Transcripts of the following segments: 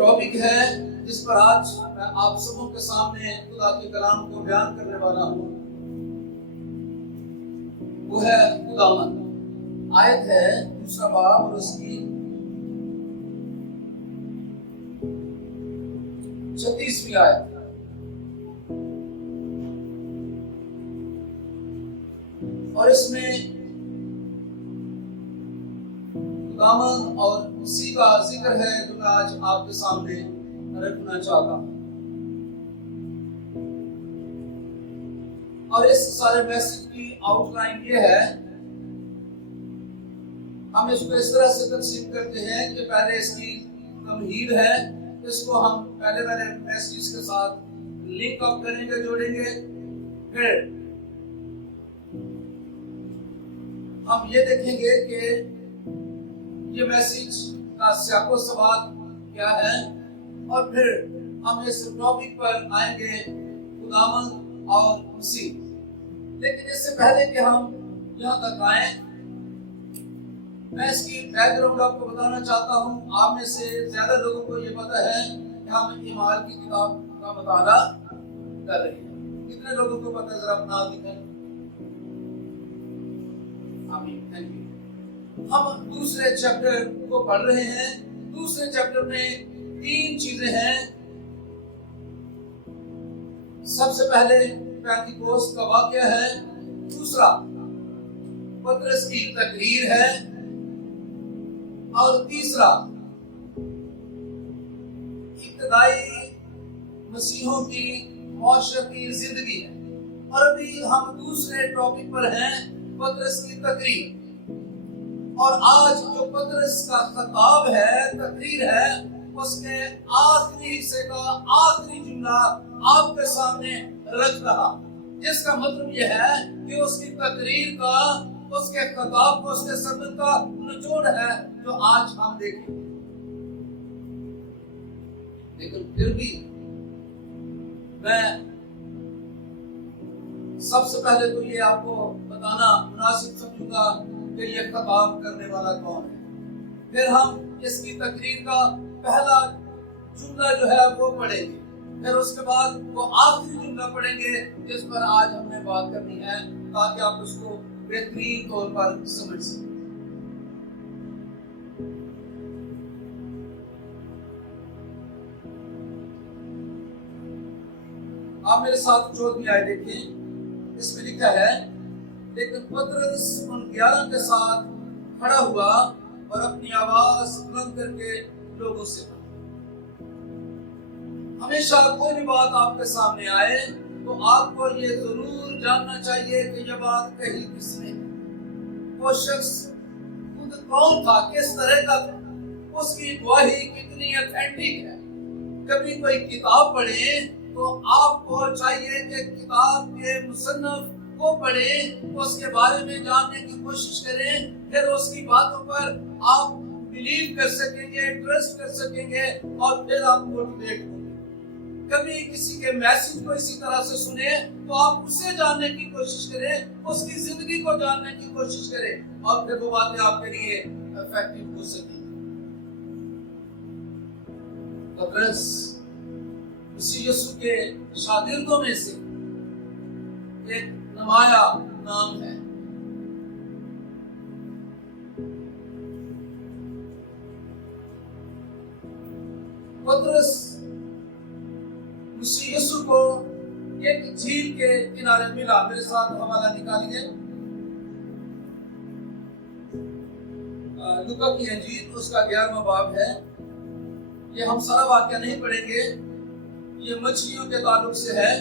Topic है जिस पर आज मैं आप सबों के सामने खुदा के कलाम को बयान करने वाला हूँ, वो है खुदावंद। आयत है 2 बाब और उसकी 36वीं आयत। और इसमें खुदावंद और उसी का जिक्र है जो मैं आज आपके सामने रखना चाहता हूं। और इस सारे मैसेज की आउटलाइन ये है, हम इसको इस तरह से तकसीम करते हैं कि पहले इसकी तमहीद है, इसको हम पहले वाले मैसेज के साथ लिंक अप करेंगे, जोड़ेंगे। फिर हम ये देखेंगे कि ये मैसेज का सियाको सवाल क्या है, और फिर हम इस टॉपिक पर आएंगे खुदावंद और मसीह। लेकिन इससे पहले कि हम यहाँ तक आए, मैं इसकी बैकग्राउंड आपको बताना चाहता हूँ। आप में से ज्यादा लोगों को ये पता है कि हम ईमाल की किताब का मुताला कर रहे हैं। कितने लोगों को पता है? जरा अपना दिखाएं। आमीन, थैंक यू। हम दूसरे चैप्टर को पढ़ रहे हैं। दूसरे चैप्टर में 3 चीजें हैं। सबसे पहले पेंटिकोस्ट का वाकया है, दूसरा पतरस की तकरीर है, और तीसरा इब्तिदाई मसीहों की मौशरती जिंदगी है। और अभी हम दूसरे टॉपिक पर हैं, पतरस की तकरीर। और आज जो पतरस का खिताब है, तकरीर है, उसके आखिरी हिस्से का आखिरी जुमला आपके सामने रख रहा, जिसका मतलब यह है कि उसकी तकरीर का, उसके खिताब का, उसके सबक का निचोड़ है जो आज हम देखेंगे। लेकिन फिर भी मैं सबसे पहले तो ये आपको बताना मुनासिब समझूंगा कि ये खिताब करने वाला कौन है। फिर हम इसकी तकरीर का पहला जुमला जो है वो पढ़ेंगे, फिर उसके बाद वो आखिरी जुमला पढ़ेंगे जिस पर आज हमने बात करनी है, ताकि आप उसको बेहतरीन तौर पर समझ सकें। आप मेरे साथ 14वीं आयत देखें। इसमें लिखा है, लेकिन पतरस उन 11 के साथ खड़ा हुआ और अपनी आवाज बुलंद करके लोगों से कहा। हमेशा कोई भी बात आपके सामने आए तो आपको ये जरूर जानना चाहिए कि यह बात कही किसने, वो शख्स खुद कौन था, किस तरह का था, उसकी गवाही कितनी ऑथेंटिक है। कभी कोई किताब पढ़े तो आपको चाहिए कि किताब के मुसन्निफ को पढ़ें, उसके बारे में जानने की कोशिश करें, फिर उसकी बातों पर आप बिलीव कर सकेंगे, ट्रस्ट कर सकेंगे, और फिर आप मोटिवेट होंगे। कभी किसी के मैसेज को इसी तरह से सुने तो आप उससे जानने की कोशिश करें, उसकी जिंदगी को जानने की कोशिश करें, और फिर वो बातें आपके लिए इफेक्टिव हो सकें। पतरस मसीह यीशु के शागिर्दों में से एक नमाया नाम है। पतरस मसीह यीशु को एक झील के किनारे मिला। मेरे साथ हवाला निकालिए, लूका की इंजील उसका 11वां बाब है। ये हम सारा वाक्य नहीं पढ़ेंगे, ये मछलियों के ताल्लुक से है।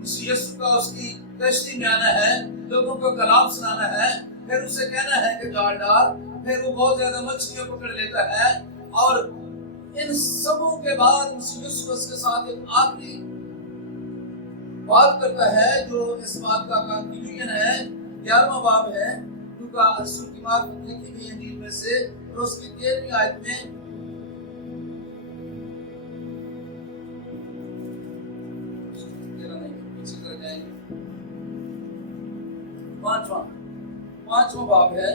मसीह यीशु का उसकी कश्ती में आना है, लोगों को कलाम सुनाना है, फिर उसे कहना है कि जाल डाल, फिर वो बहुत ज्यादा मछलियां पकड़ लेता है। और इन सबों के बाद मसीह यीशु उसके साथ एक आखिरी बात करता है जो इस बात का कंक्लूजन है। 11वां बाब है लूका रसूल की मार्फत लिखी हुई इंजील में से, और उसकी 13वीं आयत में पांचवा बाब है।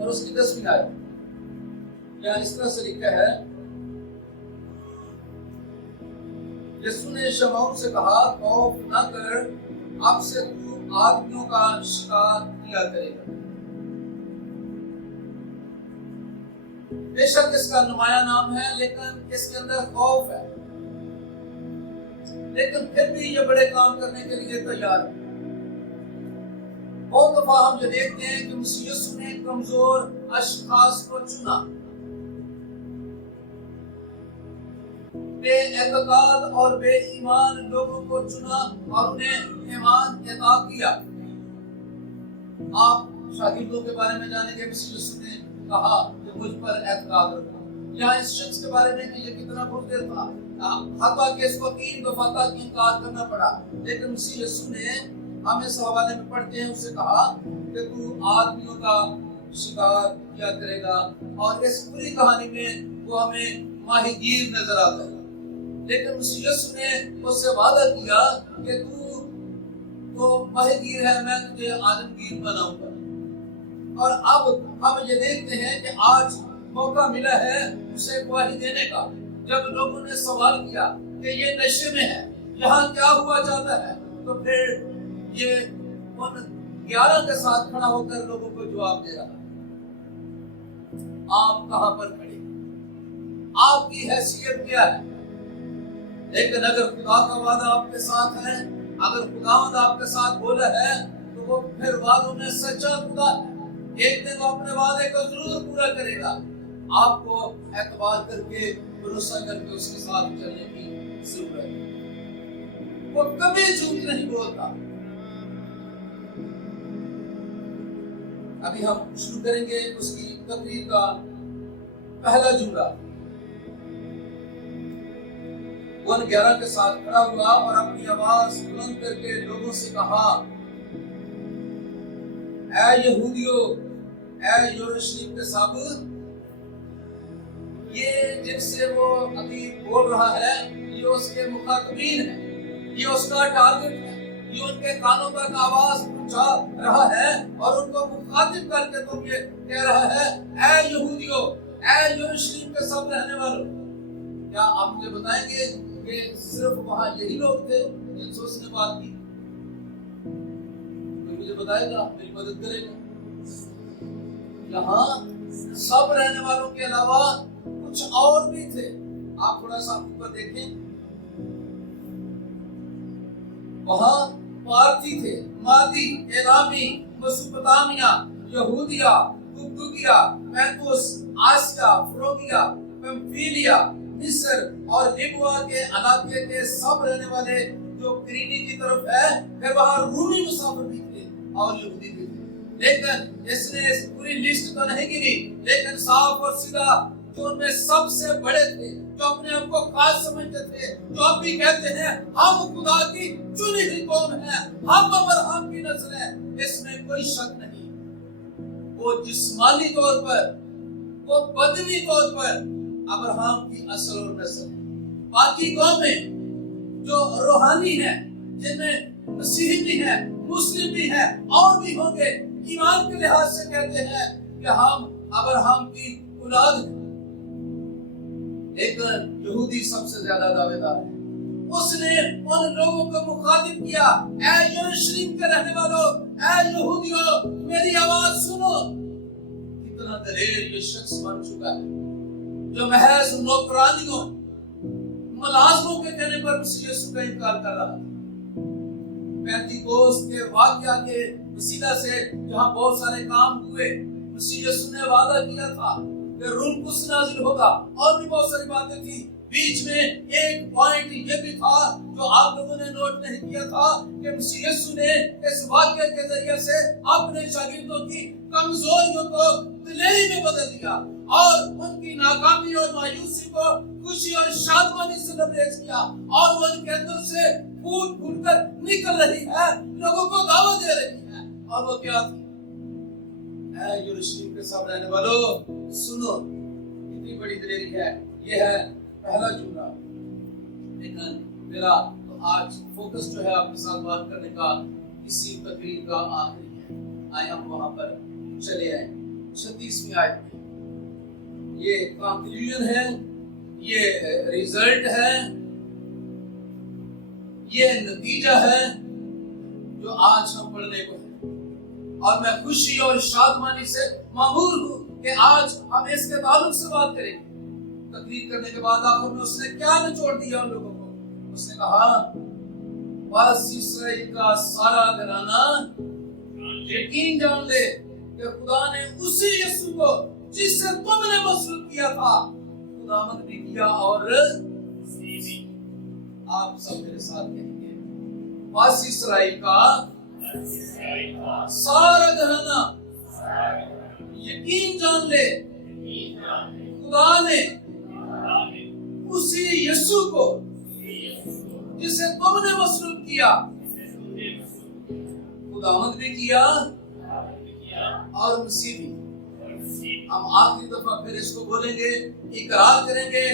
اور اس کی 10ویں آیت یہاں اس طرح سے لکھا ہے، یسوع نے شمعون سے کہا خوف نہ کر، اب سے تو آدمیوں کا شکار کیا کرے گا۔ بے شک اس کا نمایاں نام ہے، لیکن اس کے اندر خوف ہے، لیکن پھر بھی یہ بڑے کام کرنے کے لیے تیار ہے۔ بہت دفعہ ہم یہ دیکھتے ہیں کہ مسیح یسوع نے کمزور اشخاص کو چنا، بے اعتقاد اور بے ایمان لوگوں کو چنا اور انہیں ایمان عطا کیا۔ آپ شاگردوں کے بارے میں جانیں گے، مسیح یسوع نے کہا کہ مجھ پر اعتقاد رکھا۔ یہاں اس شخص کے بارے میں کہ یہ کتنا بزدل تھا، حتیٰ کہ اس کو 3 دفعہ تک انکار کرنا پڑا، لیکن مسیح یسوع نے، ہم اس حوالے میں پڑھتے ہیں، اسے کہا کہ تو آدمیوں کا شکار کیا کرے گا، اور اس پوری کہانی میں وہ ہمیں ماہی گیر نظر آتا ہے۔ لیکن مسیح یسوع نے اس سے وعدہ کیا کہ تو ماہی گیر ہے، میں تجھے عالمگیر بناؤں گا۔ اور اب ہم یہ دیکھتے ہیں کہ آج موقع ملا ہے اسے گواہی دینے کا۔ جب لوگوں نے سوال کیا کہ یہ نشے میں ہے، یہاں کیا ہوا جاتا ہے، تو پھر یہ ان 11 کے ساتھ کھڑا ہو کر لوگوں کو جواب دے رہا، آپ کہاں پر کھڑے، آپ کی حیثیت کیا ہے؟ لیکن اگر خدا کا وعدہ آپ کے ساتھ ہے، اگر خداوند آپ کے ساتھ بولا ہے، تو وہ پھر وعدوں میں سچا خدا ہے۔ ایک دن وہ اپنے وعدے کو ضرور پورا کرے گا۔ آپ کو اعتبار کر کے، بھروسہ کر کے اس کے ساتھ چلنے کی ضرورت ہے۔ وہ کبھی جھوٹ نہیں بولتا۔ ابھی ہم شروع کریں گے اس کی تقریر کا پہلا جملہ۔ وہ 11 کے ساتھ کھڑا ہوا اور اپنی آواز بلند کر کے لوگوں سے کہا، اے یہودیو، اے یروشلم کے سب، یہ جن سے وہ ابھی بول رہا ہے یہ اس کے مخاطبین ہیں، یہ اس کا ٹارگٹ ہے، یہ ان کے کانوں تک آواز پہنچا رہا ہے اور ان کو مخاطب کر کے تم یہ کہہ رہا ہے، اے یہودیو، اے یروشلم کے سب رہنے والوں۔ کیا آپ مجھے بتائیں گے کہ صرف وہاں یہی لوگ تھے جن سے اس نے بات کی؟ کوئی مجھے بتائے گا، میری مدد کرے گا؟ یہاں سب رہنے والوں کے علاوہ کچھ اور بھی تھے۔ آپ تھوڑا سا اوپر دیکھیں، وہاں پارتھی تھے، مادی، ایلامی، میسوپوٹامیہ، یہودیہ، کپدوکیہ، پینتوس، آسیا، فروگیا، پمفیلیا، مصر اور لیبوا کے علاقے کے سب رہنے والے جو کرینی کی طرف ہے، پھر وہاں رومی مسافر بھی تھے اور یہودی بھی تھے۔ لیکن اس نے اس پوری لسٹ تو نہیں گنی، لیکن صاف اور سیدھا جو ان میں سب سے بڑے تھے، جو اپنے آپ کو خاص سمجھتے تھے، جو اب بھی کہتے ہیں ہم خدا کی چنی ہوئی قوم ہیں، ہم ابراہیم کی نسل ہیں، اس میں کوئی شک نہیں۔ وہ جسمانی طور پر، وہ بدنی طور پر ابراہیم کی اصل اور نسل ہے۔ باقی قومیں جو روحانی ہیں، جن میں مسیحی بھی ہیں، مسلم بھی ہیں، اور بھی ہوں گے، ایمان کے لحاظ سے کہتے ہیں کہ ہم ابراہیم کی اولاد ہیں، لیکن یہودی سب سے زیادہ دعوے دار ہے۔ اس نے ان لوگوں کو مخاطب کیا، اے یروشلم کے رہنے والوں، اے یہودیوں، میری آواز سنو۔ کتنا دلیر یہ شخص بن چکا ہے، جو محض نوکرانیوں، ملازموں کے کہنے پر مسیح یسوع کا انکار کر رہا تھا۔ پینتیکوست کے واقعہ کے وسیلہ سے جہاں بہت سارے کام ہوئے، مسیح یسوع نے وعدہ کیا تھا کہ روح القدس نازل ہوگا، اور بھی بہت ساری باتیں تھی۔ بیچ میں ایک پوائنٹ یہ بھی تھا جو آپ لوگوں نے نوٹ نہیں کیا تھا کہ مسیح یسوع نے اس واقعے کے ذریعے سے اپنے شاگردوں کی کمزوریوں کو دلیری میں بدل دیا اور ان کی ناکامی اور مایوسی کو خوشی اور شادمانی سے لبریز کیا، اور وہ ان کے اندر سے پھوٹ پھوٹ کر نکل رہی ہے، لوگوں کو دعوت دے رہی ہے۔ اور وہ کیا تھی؟ اے یروشلم کے سب رہنے والوں، سنو، کتنی بڑی دلیری ہے۔ یہ ہے پہلا جملہ۔ لیکن میرا تو آج فوکس جو ہے آپ کے ساتھ بات کرنے کا اسی تقریر کا آخری ہے۔ آئے ہم وہاں پر چلے آئیں۔ 36वीं आयत में ये कंक्लूजन है, ये रिजल्ट है, ये नतीजा है जो आज हम पढ़ने को है। और मैं खुशी और शादमानी से मामूर हूं कि आज हम इसके ताल्लुक से बात करेंगे। तकरीर करने के बाद आखिर में उसने क्या निचोड़ दिया उन लोगों को? उसने कहा, बस इस्राएल का सारा घराना यकीन जान ले कि खुदा ने उसी यीशु को जिससे तुमने मसलूब किया था खुदावंद भी किया। और आप सब मेरे साथ कहेंगे, बस इस्राएल का सारा घराना यकीन जान ले खुदा ने उसी यीशु को जिसे तुमने मसलूब किया खुदावंद भी किया और मसीह भी। हम आखिरी दफा फिर इसको बोलेंगे, इकरार करेंगे।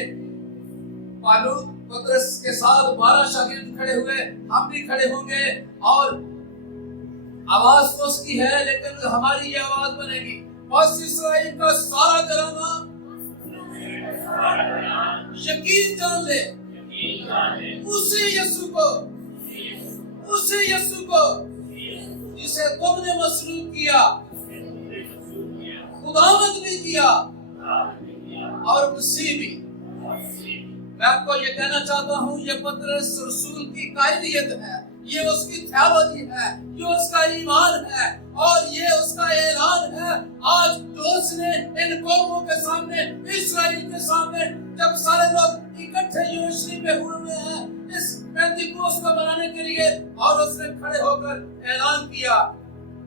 पतरस के साथ 12 शागिर्द खड़े हुए, हम भी खड़े होंगे और आवाज तो उसकी है लेकिन हमारी ये आवाज बनेगी, बस इस्राएल का सारा घराना यकीन जान ले उसी यीशु को जिसे तुमने मसलूब किया खुदावंद भी किया और मसीह भी। मैं आपको ये कहना चाहता हूँ, ये पतरस रसूल की कायदियत है, ये उसकी थियोलॉजी है, ये उसका ईमान है और ये उसका ऐलान है। आज जो उसने इन कौमों के सामने, इस्राएल के सामने, जब सारे लोग इकट्ठे यरूशलेम में हुए हैं इस पेंतिकोस्त को मनाने के लिए, और उसने खड़े होकर ऐलान किया,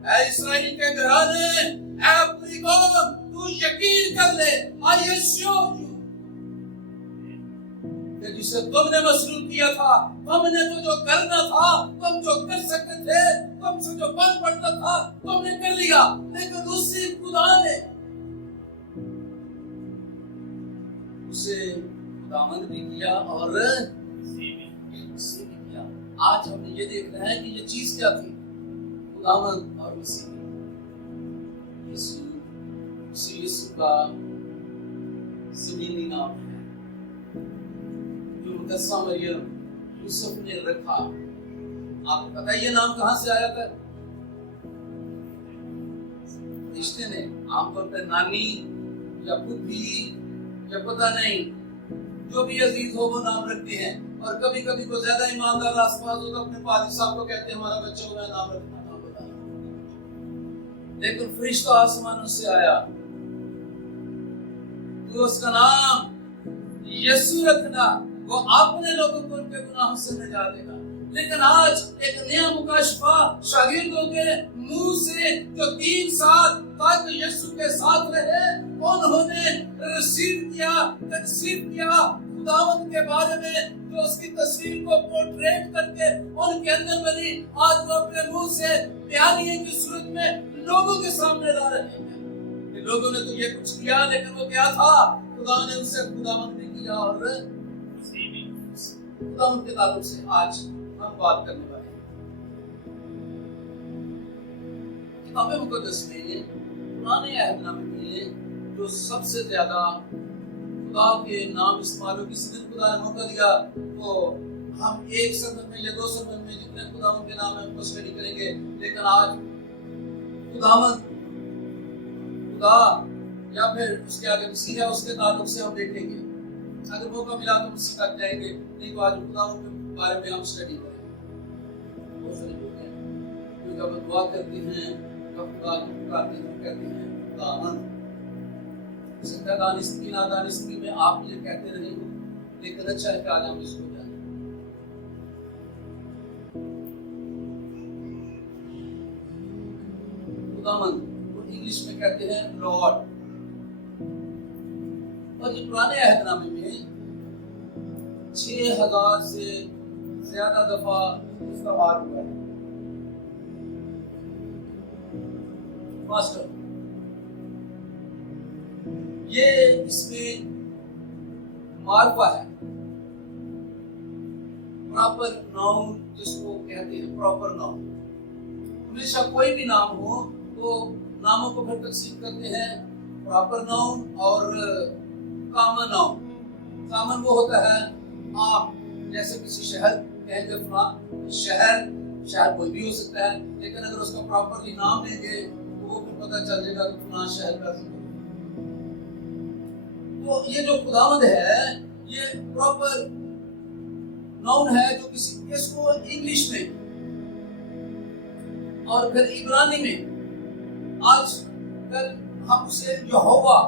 ऐ इस्राएल के घराने, ऐ अपनी कौम, तू यकीन कर ले, आई एश्योर यू, जिसे तुमने मसलूब किया था, तुमने तो जो करना था, तुम जो कर सकते थे, तुमसे जो बन पड़ता था, तुमने कर लिया। लेकिन उसी खुदा ने उसे खुदावंद भी किया और मसीह भी किया। आज हमने ये देखना है कि ये चीज क्या थी, खुदावंद और मसीह। यीशु का ज़मीनी नाम है जो मुकद्दसा मरियम यूसुफ ने रखा। आपको पता है ये नाम कहां से आया था? रिश्ते ने आमतौर पर नानी या फूफी या पता नहीं जो भी अजीज हो वो नाम रखते हैं, और कभी कभी को ज्यादा ईमानदार आसपास हो तो अपने पादी साहब को कहते हैं हमारा बच्चा हो गया, नाम रखना, नाम बताना। लेकिन फरिश्ता आसमानों से आया, तो उसका नाम यीशु रखना, वो अपने लोगों को उनके गुनाहों से निजात देगा। लेकिन आज एक नया मुकाशफा शागिर्दों के मुंह से जो 3 साल तक यीशु के साथ रहे, उन्होंने रिसीव किया, तकसीम किया खुदावंद के बारे में, जो उसकी तस्वीर को पोर्ट्रेट करके उनके अंदर बनी, आज वो अपने मुंह से प्यारियों की सूरत में लोगों के सामने ला रहे हैं। लोगों ने तो ये कुछ किया, लेकिन वो क्या था? खुदा ने उसे खुदावंद भी किया और खुदावंद के ताल्लुक से आज हम बात करने वाले हैं। किताब मुकद्दस में, पुराने अहदनामे में जो सबसे ज्यादा खुदा के नाम इस्तेमाल, किसी दिन खुदा ने मौका दिया तो हम एक सबक में या 2 सबक में जितने खुदावंद के नाम है उनको स्टडी करेंगे। लेकिन आज खुदावंद, खुदा या फिर उसके आगे मसीह है, उसके ताल्लुक से हम देखेंगे। अगर मौका मिला तो मसीह तक जाएंगे, नहीं तो आज खुदावंद के बारे में हम स्टडी करेंगे। बहुत सारे लोग हैं जो जब दुआ करते हैं, जब खुदा को पुकारते हैं, कहते हैं खुदावंद। सकता दानिस्ती नादानिस्ती में आप मुझे कहते रहे हो, लेकिन अच्छा है कि आज हम इसको जाने। खुदावंद इंग्लिश में कहते हैं लॉर्ड। और ये पुराने अहदनामे में 6000 से ज्यादा दफा इस्तेमाल हुआ है। मास्टर, ये इसमें मार्फा है, प्रॉपर नाउन जिसको कहते हैं, प्रॉपर नाउन। हमेशा कोई भी नाम हो तो नामों को फिर तकसीम करते हैं प्रॉपर नाउन और कॉमन नाउन। कॉमन वो होता है आप जैसे किसी शहर कहेंगे फलां शहर कोई भी हो सकता है, लेकिन अगर उसका प्रॉपरली नाम लेंगे तो वो फिर पता चल जाएगा कि फलां शहर का। तो ये जो खुदावंद है ये प्रॉपर नाउन है जो किसी इसको इंग्लिश में और फिर इब्रानी में आज कल हम उसे यहोवा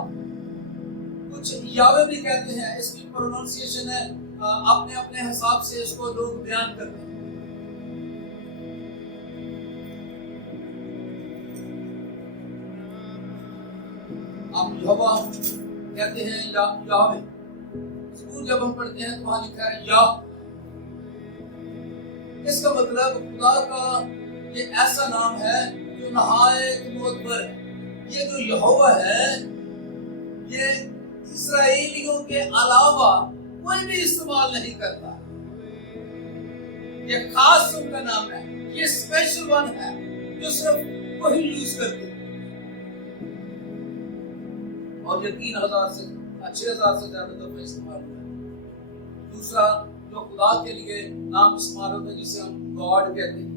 कुछ यावे भी कहते हैं। इसकी प्रोनाउंसिएशन है अपने अपने हिसाब से इसको लोग बयान करते हैं। आप यहोवा कहते हैं या यावे। स्कूल जब हम पढ़ते हैं तो वहां लिखा है या। इसका मतलब खुदा का ये ऐसा नाम है जो नहायत मोतबर। ये जो यहोवा है ये इस्राएलियों के अलावा कोई भी इस्तेमाल नहीं करता। ये खास उनका नाम है, ये स्पेशल वन है जो सिर्फ वही यूज करते हैं। और ये 3000 से 6000 से ज्यादा दफे इस्तेमाल हुआ है। दूसरा जो खुदा के लिए नाम इस्तेमाल होता है जिसे हम गॉड कहते हैं,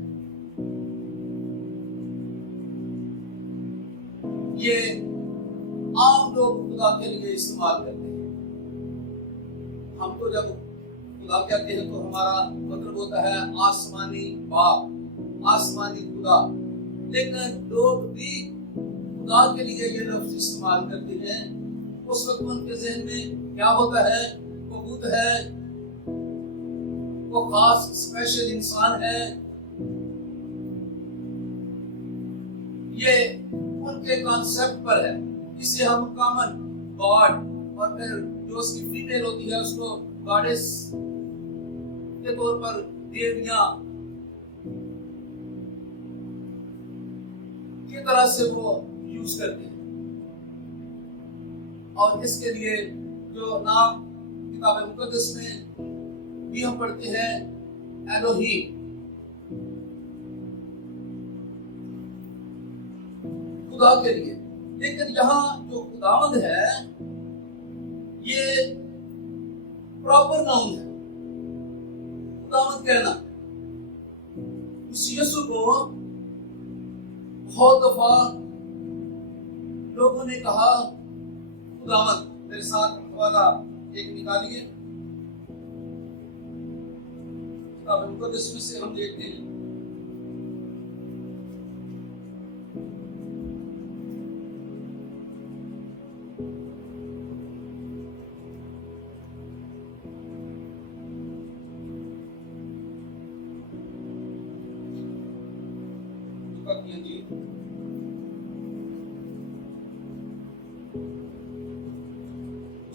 ये आम लोग खुदा के लिए इस्तेमाल करते हैं। हम तो जब खुदा कहते हैं तो हमारा मतलब होता है आसमानी बाप, आसमानी खुदा। लेकिन लोग भी खुदा के लिए ये लफ्ज इस्तेमाल करते हैं। उस वक्त उनके ज़हन में क्या होता है? वो खुद है, वो खास स्पेशल इंसान है। ये उनके कॉन्सेप्ट पर है। इसे हम कॉमन गॉड और फिर जो उसकी फीमेल होती है उसको गॉडेस के तौर पर देवियां की तरह से वो यूज करते हैं। और इसके लिए जो नाम किताब मुकद्दस में भी हम पढ़ते हैं एलोहीम, खुदा के लिए। लेकिन यहाँ जो खुदावंद है ये प्रॉपर नाउन है। खुदावंद कहना उस यीशु को बहुत दफा लोगों ने कहा खुदावंद। मेरे साथ हवाला एक निकालिए, किताब मुकद्दस में से हम देखते हैं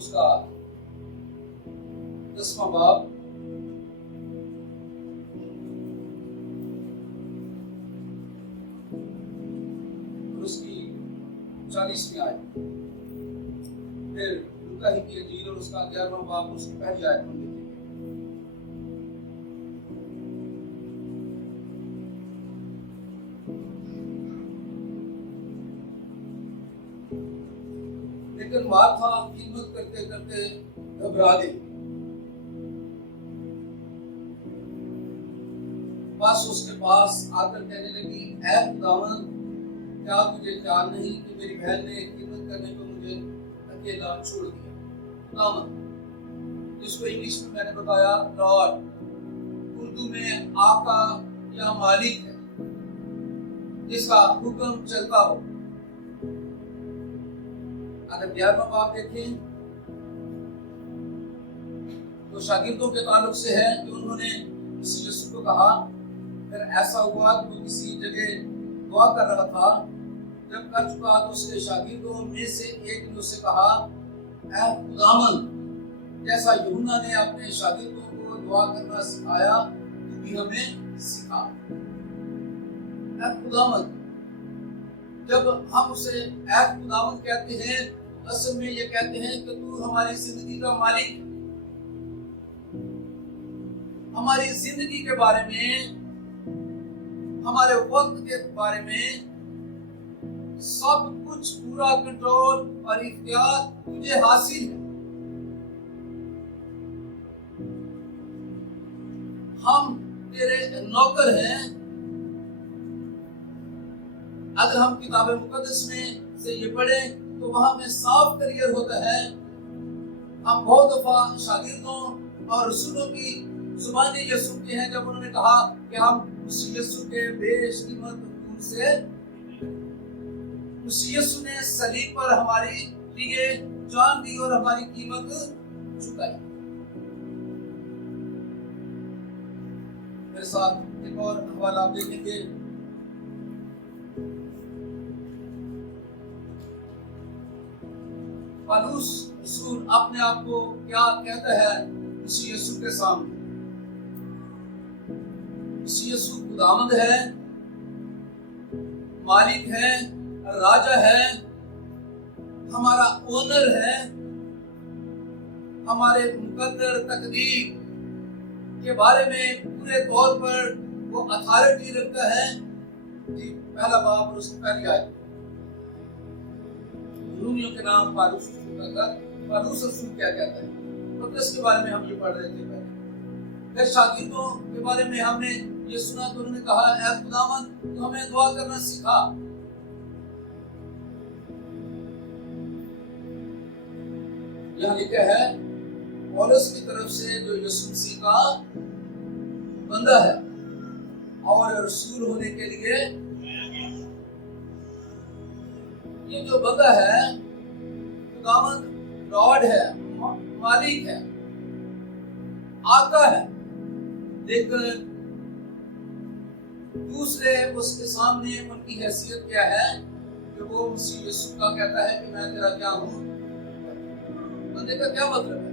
उसका 10वां बाब और उसकी 40वीं आयत, फिर लूका ही की इंजील और उसका 11वां बाब उसकी पहली आयत में देखेंगे। लेकिन मार्था खिदमत करते करते घबरा गई। बस उसके पास आकर कहने लगी, ऐ खुदावंद, क्या तुझे ख्याल नहीं कि मेरी बहन ने खिदमत करने को मुझे अकेला छोड़ दिया? खुदावंद, जिसको इंग्लिश में मैंने बताया लॉर्ड, उर्दू में आका या मालिक है, जिसका हुक्म चलता हो। अगर 11वां बाब देखें तो शागिर्दों के ताल्लुक से है कि उन्होंने किसी यीशु को कहा। फिर ऐसा हुआ कि वो किसी जगह दुआ कर रहा था। जब कर चुका तो उसके शागिर्दों में से एक ने उससे कहा, ऐ खुदावंद, जैसा यूहन्ना ने अपने शागिर्दों को दुआ करना सिखाया, तू भी हमें सिखा। ऐ खुदावंद, जब हम उसे ऐ खुदावंद कहते हैं, असल में ये कहते हैं कि तू हमारी जिंदगी का मालिक, हमारी जिंदगी के बारे में, हमारे वक्त के बारे में सब कुछ पूरा कंट्रोल और इख्तियार तुझे हासिल है। हम तेरे नौकर हैं। अगर हम किताब मुकद्दस में से ये पढ़ें तो वहां में साफ क्लियर होता है। हम बहुत दफा शागिर्दों और रसूलों की जुबानी ये सुनते हैं जब उन्होंने कहा कि हम उस यीशु के बेशकीमत खून से, उस यीशु ने सलीब पर हमारे लिए जान दी और हमारी कीमत चुकाई। मेरे साथ एक और हवाला आप देखेंगे, पौलुस रसूल अपने आप को क्या कहता है उस यीशु के सामने। उस यीशु खुदावंद है, मालिक है, राजा है, हमारा ओनर है, हमारे मुकद्दर तकदीर के बारे में पूरे तौर पर वो अथॉरिटी रखता है। जी पहला बाब और उसकी पहली आयत, रूमियों के नाम पौलुस रसूल क्या कहता है। पतरस के बारे में हम ये पढ़ रहे थे पहले। फिर शागिर्दों के बारे में हमने ये सुना तो उन्होंने कहा, ऐ खुदावंद तू हमें दुआ करना सिखा। यहाँ लिखा है पौलुस की तरफ से जो यीशु मसीह का बंदा है और रसूल होने के लिए ये जो बंदा है खुदावंद लॉर्ड है, मालिक है, आका है, लेकिन दूसरे उसके सामने उनकी हैसियत क्या है कि वो मसीह यीशु का कहता है कि मैं तेरा क्या हूं। बंदे का क्या मतलब है?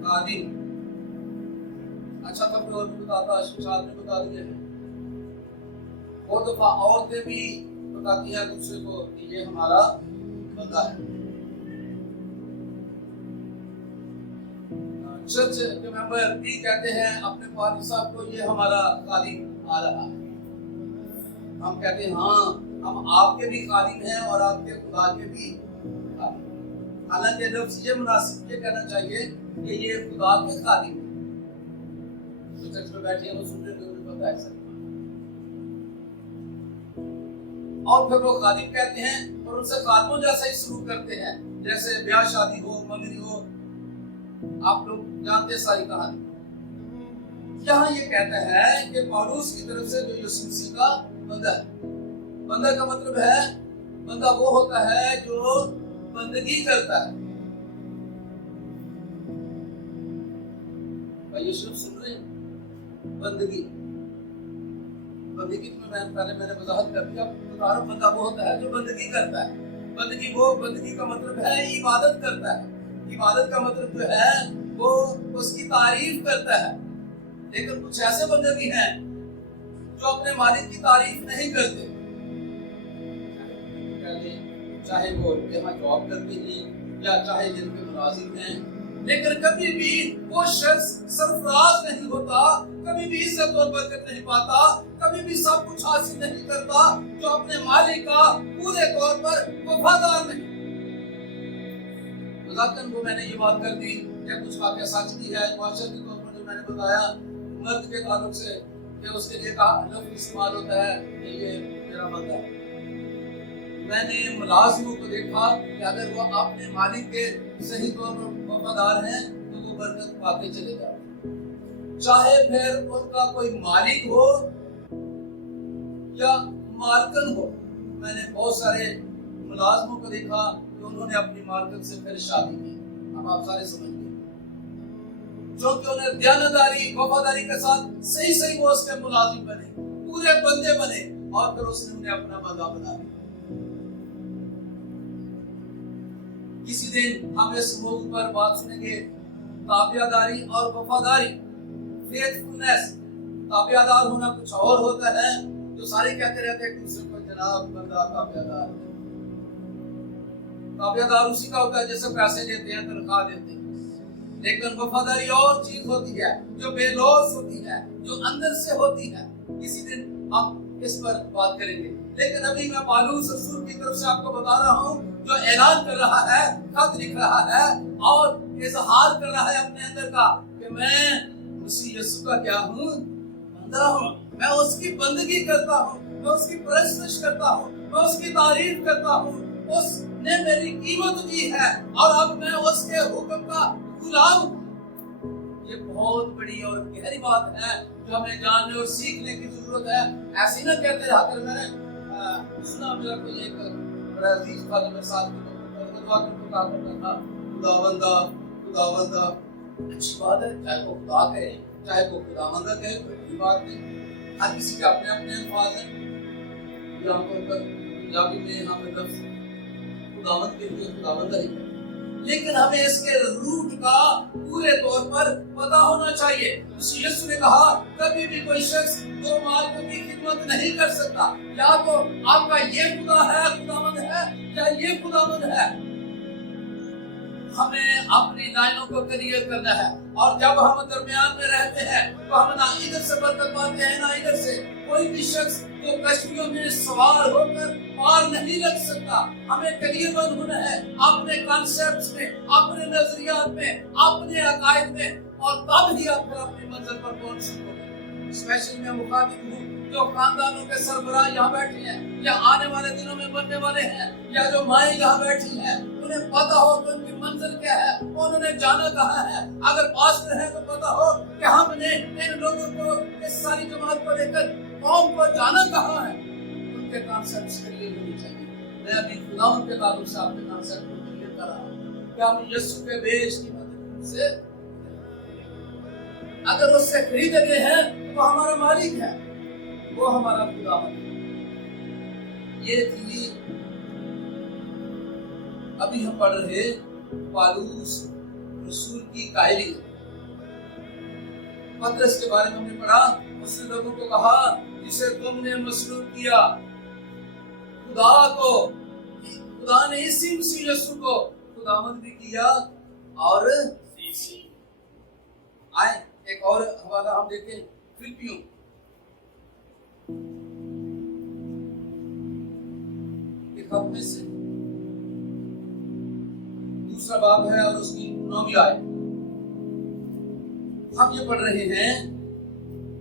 खादिम। अच्छा तो मैं और भी बताता, शिक्षात ने बता दिया है। बहुत दफा औरतें भी बताती हैं दूसरे को कि ये हमारा बंदा है। चर्च के मेंबर भी कहते हैं अपने पादरी साहब को, ये हमारा खादिम आ रहा है। हम कहते हैं हाँ हम आपके भी खादिम हैं और आपके खुदा के भी खादिम। हालांकि जब ये मुनासिब ये कहना चाहिए कि ये खुदा के खादिम हैं। जो चर्च में बैठे हैं वो सुन रहे हैं, उन्हें पता है। और फिर वो खादिम कहते हैं और उनसे खादमों जैसा ही शुरू करते हैं, जैसे ब्याह शादी हो, मंगनी हो। आप लोग जानते हैं सारी कहानी। यहाँ ये कहता है कि पौलुस की तरफ से जो यीशु मसीह का बंदा है। बंदा का मतलब है, बंदा वो होता है जो बंदगी करता है। भाई यीशु सुन रहे हैं? बंदगी, बंदगी में मैंने वजाहत कर दिया। बता रहा, बंदा वो होता है जो बंदगी करता है। बंदगी का मतलब है इबादत करता है। इबादत का मतलब जो है वो उसकी तारीफ करता है। लेकिन कुछ ऐसे बंदे भी हैं जो अपने मालिक की तारीफ नहीं करते, चाहे वो यहाँ जॉब करते हैं या चाहे जिनके मुलाजिम हैं, लेकिन कभी भी वो शख्स सरफराज नहीं होता, कभी भी इज्जत और बरकत नहीं पाता, कभी भी सब कुछ हासिल नहीं करता जो अपने मालिक का पूरे तौर पर वफादार नहीं। मजाकन को मैंने ये बात कर दी, या कुछ वाकया सच भी है। माशर के तौर पर जो मैंने बताया मर्द के ताल्लुक से कि उसके लिए कहा लफ्ज़ इस्तेमाल होता है कि ये मेरा बंदा है। मैंने मुलाजिमों को देखा कि अगर वो अपने मालिक के सही तौर पर वफादार हैं तो वो बरकत पाते चले जाते, चाहे फिर उनका कोई मालिक हो या मालकन हो। मैंने बहुत सारे मुलाजिमों को देखा कि उन्होंने अपनी मालकन से फिर शादी की। अब आप सारे समझ गए, क्योंकि उन्हें दयानतदारी वफादारी के साथ सही वो उसके मुलाजिम बने, पूरे बंदे बने, और फिर उसने उन्हें अपना बंदा बना दिया। किसी दिन हम इस मौजू पर बात सुनेंगे, ताबियादारी और वफादारी, फेथफुलनेस। ताबियादार होना कुछ और होता है, जो सारे कहते रहते हैं दूसरे को जनाब बंदा ताबियादार। ताबियादार उसी का होता है जैसे पैसे देते हैं, तनख्वाह देते हैं। लेकिन वफादारी और चीज होती है जो बेलौस होती है, जो अंदर से होती है। किसी दिन हम اس پر بات کریں گے، لیکن ابھی میں پالوس رسول کی طرف سے آپ کو بتا رہا ہوں، جو اعلان کر رہا ہے، خط لکھ رہا ہے اور اظہار کر رہا ہے اپنے اندر کا کہ میں مسیح یسوع کا کیا ہوں، بندہ ہوں، میں اس کی بندگی کرتا ہوں، میں اس کی پرستش کرتا ہوں، میں اس کی تعریف کرتا ہوں، اس نے میری قیمت دی ہے اور اب میں اس کے حکم کا غلام ہوں۔ یہ بہت بڑی اور گہری بات ہے جو ہمیں جاننے اور سیکھنے کی ضرورت ہے۔ ایسی نہ کہتے رہا کر، میں نے سنا میرا کوئی ایک بڑا عزیز تھا جو میرے ساتھ دعا کرتا تھا، خداوندہ خداوندہ، اچھی بات ہے، چاہے وہ خدا کہے چاہے وہ خداوندہ کہے، کوئی بڑی بات نہیں، ہر کسی کے اپنے اپنے الفاظ ہیں۔ عام طور پر پنجابی میں یہاں پہ لفظ خداوند کے لیے خداوندہ ہی ہے، لیکن ہمیں اس کے روٹ کا پورے طور پر پتا ہونا چاہیے۔ مسیح یسوع نے کہا کبھی بھی کوئی شخص دو مالکوں کی خدمت نہیں کر سکتا، یا تو آپ کا یہ خدا ہے، خداوند ہے، یا یہ خداوند ہے۔ ہمیں اپنی لائنوں کو کلیئر کرنا ہے، اور جب ہم درمیان میں رہتے ہیں تو ہم نہ ادھر سے برکت پاتے ہیں نہ ادھر سے۔ کوئی بھی شخص جو کشتیوں میں سوار ہو کر پار نہیں لگ سکتا۔ ہمیں کلیئر بند ہونا ہے اپنے کانسیپٹس میں، اپنے نظریات میں، اپنے عقائد میں، اور تب ہی آپ پھر اپنی منزل پر پہنچ سکو گے۔ اسپیشلی میں مخاطب ہوں جو خاندانوں کے سربراہ یہاں بیٹھے ہیں، یا آنے والے دنوں میں بننے والے ہیں، یا جو مائیں یہاں بیٹھی ہیں، انہیں پتا ہو کہ ان کی منزل کیا ہے، انہوں نے جانا کہاں ہے۔ اگر پاسٹر ہے تو پتا ہو کہ ہم نے ان لوگوں کو، اس ساری جماعت کو لے کر قوم کو جانا کہاں ہے۔ ان کے کانسیپٹس کلیئر ہونے چاہیے۔ میں ابھی خداوند کے تعلق سے آپ کے کانسیپٹ کو کلیئر کر رہا ہوں کہ ہم یسوع کے بیش کی مدد سے، اگر اس سے خریدے گئے ہیں تو وہ ہمارا مالک ہے، وہ ہمارا خداوند ہے۔ یہ تھی ابھی ہم پڑھ رہے پالوس رسول کی کائلی۔ پترس کے بارے میں ہم نے پڑھا، اس نے لوگوں کو کہا جسے تم نے مسلوب کیا، خدا کو، خدا نے اسی مسیح یسوع کو خداوند بھی کیا اور آئے۔ ایک اور حوالہ ہم دیکھیں فلپیوں کے خط میں سے، دوسرا باب ہے اور اس کی 9ویں آیت۔ ہم یہ پڑھ رہے ہیں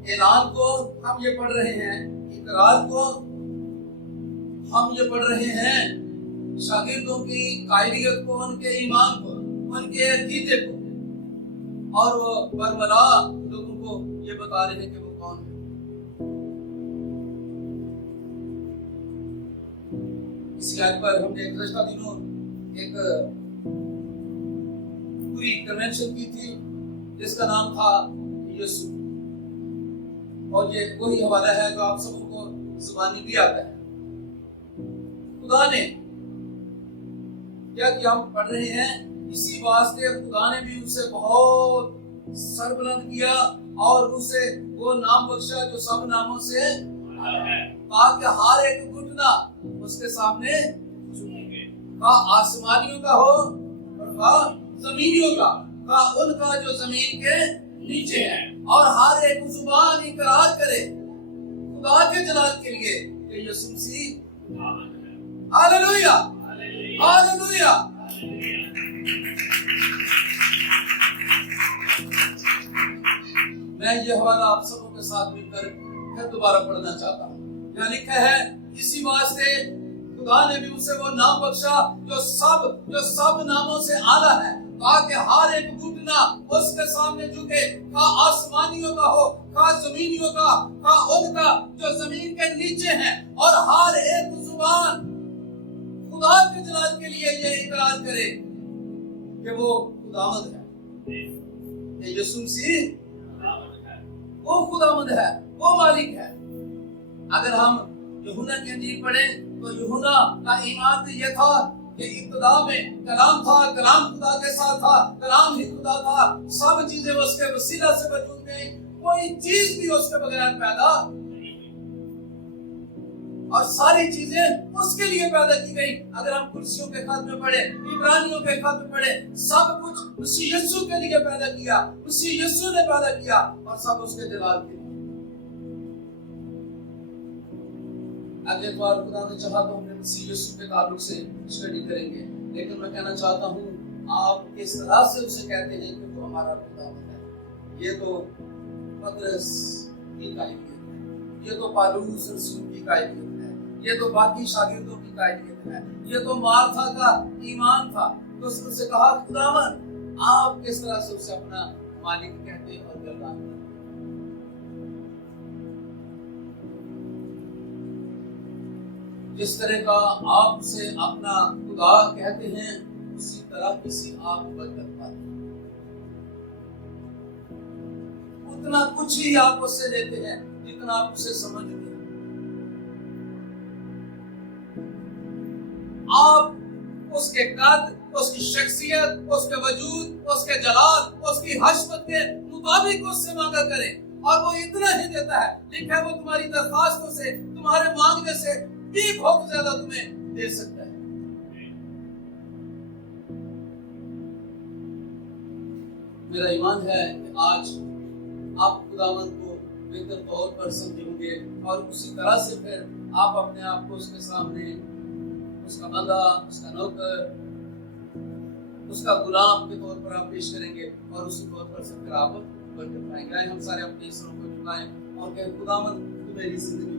اعلان کو، ہم یہ پڑھ رہے ہیں اقرار کو، ہم یہ پڑھ رہے ہیں شاگردوں کی قائلیت کو، ان کے ایمان کو، ان کے عقیدے کو، اور وہ برملا لوگوں کو یہ بتا رہے ہیں کہ وہ کون ہے۔ اسی آیت پر ہم نے گزشتہ دنوں ایک پوری کنونشن کی تھی جس کا نام تھا یسوع، اور یہ وہی حوالہ ہے جو آپ سب کو زبانی بھی آتا ہے۔ خدا نے کیا کیا ہم پڑھ رہے ہیں، اسی واسطے خدا نے بھی اسے بہت سربلند کیا اور اسے وہ نام بخشا جو سب ناموں سے ہے، تاکہ ہر ایک گھٹنا اس کے سامنے جھکے، خواہ آسمانیوں کا ہو اور خواہ زمینیوں کا، خواہ ان کا جو زمین کے نیچے ہے، اور ہر ایک زبان اقرار کرے خدا کے جلال کے لیے کہ یسوع مسیح ہاللویا ہاللویا۔ میں یہ حوالہ آپ سبوں کے ساتھ مل کر پھر دوبارہ پڑھنا چاہتا ہوں۔ یہاں لکھا ہے اسی واسطے خدا نے بھی اسے وہ نام بخشا جو سب ناموں سے اعلیٰ ہے، تاکہ ہر ایک گھٹنا اس کے سامنے جھکے، خواہ آسمانیوں کا ہو، خواہ زمینیوں کا، خواہ ان کا جو زمین کے نیچے ہیں، اور ہر ایک زبان خدا کے جلال کے لیے یہ اقرار کرے کہ وہ خداوند ہے، کہ یسوع مسیح وہ خداوند ہے، وہ مالک ہے۔ اگر ہم یوحنا کی انجیل پڑھیں تو یوحنا کا ایمان تو یہ تھا کہ ابتدا میں کلام تھا، کلام خدا کے ساتھ تھا، کلام ہی خدا تھا، سب چیزیں اس کے وسیلہ سے وجود میں، کوئی چیز بھی اس کے بغیر پیدا، اور ساری چیزیں اس کے لیے پیدا کی گئی۔ اگر ہم کرسیوں کے خط میں پڑھیں، عبرانیوں کے خط میں پڑھیں، سب کچھ مسیح یسوع کے لیے پیدا کیا، مسیح یسوع نے پیدا کیا، اور سب اس کے جلال کے لیے۔ अगले बार खुदा ने चाहा तो हमने मसीह यीशु के ताल्लुक से स्टडी करेंगे, लेकिन मैं कहना चाहता हूँ आप किस तरह से उसे कहते हैं कि वो हमारा खुदावंद है। ये तो पतरस की कायलियत है, ये तो पालूस रसूल की कायलियत है, ये तो बाकी शागिर्दों की कायलियत है, ये तो मार्था का ईमान था। तो उसने उसे कहा खुदावंद आप किस तरह से उसे अपना मालिक कहते और गर्दान करते। जिस तरह का आप उसे अपना खुदा कहते हैं उसी तरह किसी आप बदल पाते, उतना कुछ ही आप उससे लेते हैं जितना आप उसे समझते हैं। आप उसके कद, उसकी शख्सियत, उसके वजूद, उसके जलाल, उसकी हशमत के मुताबिक उससे मांगा करें और वो इतना ही देता है। लिखा है वो तुम्हारी दरखास्तों से, तुम्हारे मांगने से भी बहुत ज्यादा तुम्हें दे सकता है। मेरा ईमान है कि आज आप खुदावंद को बेहतर तौर पर समझेंगे और उसी तरह से फिर आप अपने आप को उसके सामने उसका बंदा, उसका नौकर, उसका गुलाम के तौर पर आप पेश करेंगे और उसी तौर पर सब फिर आप बरकत पाएंगे। हम सारे अपने ईश्वरों को झुकाएं और कहें खुदावंद तू मेरी जिंदगी